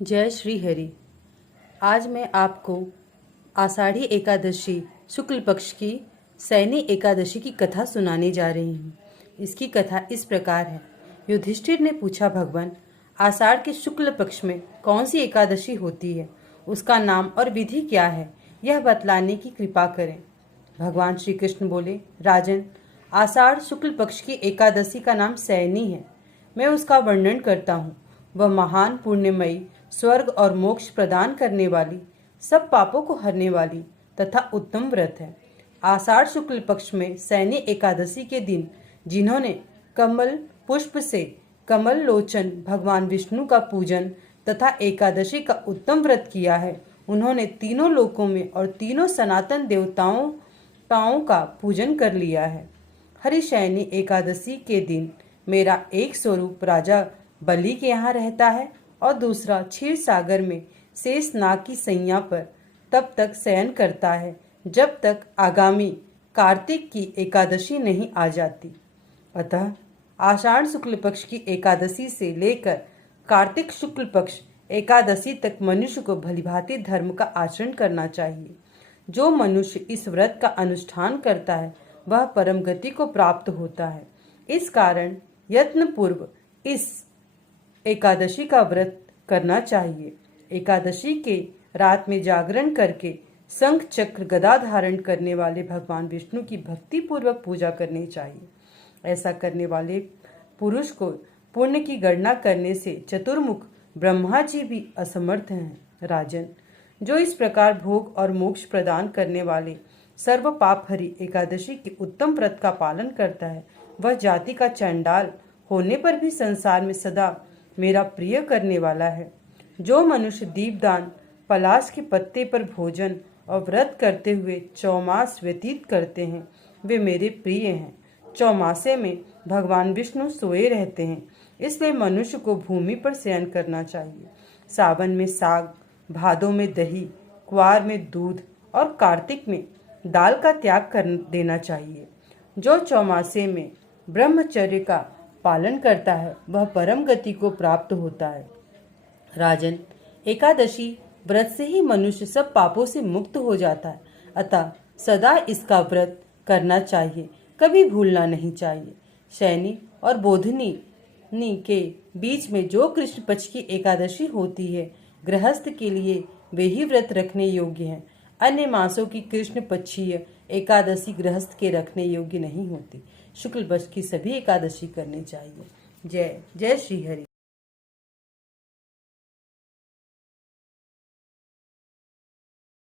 जय श्री हरि। आज मैं आपको आषाढ़ी एकादशी शुक्ल पक्ष की सैनी एकादशी की कथा सुनाने जा रही हूँ। इसकी कथा इस प्रकार है। युधिष्ठिर ने पूछा, भगवान, आषाढ़ के शुक्ल पक्ष में कौन सी एकादशी होती है? उसका नाम और विधि क्या है, यह बतलाने की कृपा करें। भगवान श्री कृष्ण बोले, राजन, आषाढ़ शुक्ल पक्ष की एकादशी का नाम सैनी है। मैं उसका वर्णन करता हूँ। वह महान पुण्यमयी, स्वर्ग और मोक्ष प्रदान करने वाली, सब पापों को हरने वाली तथा उत्तम व्रत है। आषाढ़ शुक्ल पक्ष में सैनी एकादशी के दिन जिन्होंने कमल पुष्प से कमल लोचन भगवान विष्णु का पूजन तथा एकादशी का उत्तम व्रत किया है, उन्होंने तीनों लोकों में और तीनों सनातन देवताओं का पूजन कर लिया है। हरिशयनी एकादशी के दिन मेरा एक स्वरूप राजा बलि के यहाँ रहता है और दूसरा क्षीर सागर में शेषनाग की सैया पर तब तक शयन करता है जब तक आगामी कार्तिक की एकादशी नहीं आ जाती। अतः आषाढ़ शुक्ल पक्ष की एकादशी से लेकर कार्तिक शुक्ल पक्ष एकादशी तक मनुष्य को भलीभांति धर्म का आचरण करना चाहिए। जो मनुष्य इस व्रत का अनुष्ठान करता है वह परम गति को प्राप्त होता है। इस कारण यत्न पूर्व इस एकादशी का व्रत करना चाहिए। एकादशी के रात में जागरण करके शंख चक्र गदा धारण करने वाले भगवान विष्णु की भक्ति पूर्वक पूजा करनी चाहिए। ऐसा करने वाले पुरुष को पुण्य की गणना करने से चतुर्मुख ब्रह्मा जी भी असमर्थ हैं। राजन, जो इस प्रकार भोग और मोक्ष प्रदान करने वाले सर्व पाप हरि एकादशी के उत्तम व्रत का पालन करता है, वह जाति का चंडाल होने पर भी संसार में सदा मेरा प्रिय करने वाला है। जो मनुष्य दीपदान, पलाश के पत्ते पर भोजन और व्रत करते हुए चौमास व्यतीत करते हैं, वे मेरे प्रिय हैं। चौमासे में भगवान विष्णु सोए रहते हैं, इसलिए मनुष्य को भूमि पर शयन करना चाहिए। सावन में साग, भादों में दही, कुआर में दूध और कार्तिक में दाल का त्याग कर देना चाहिए। जो चौमासे में ब्रह्मचर्य का पालन करता है वह परम गति को प्राप्त होता है। राजन, एकादशी व्रत से ही मनुष्य सब पापों से मुक्त हो जाता है, अतः सदा इसका व्रत करना चाहिए, कभी भूलना नहीं चाहिए। शयनी और बोधनी के बीच में जो कृष्ण पक्ष की एकादशी होती है, गृहस्थ के लिए वे ही व्रत रखने योग्य हैं। अन्य मासों की कृष्ण पक्षीय एकादशी गृहस्थ के रखने योग्य नहीं होती। शुक्ल पक्ष की सभी एकादशी करनी चाहिए। जय जय श्री हरि।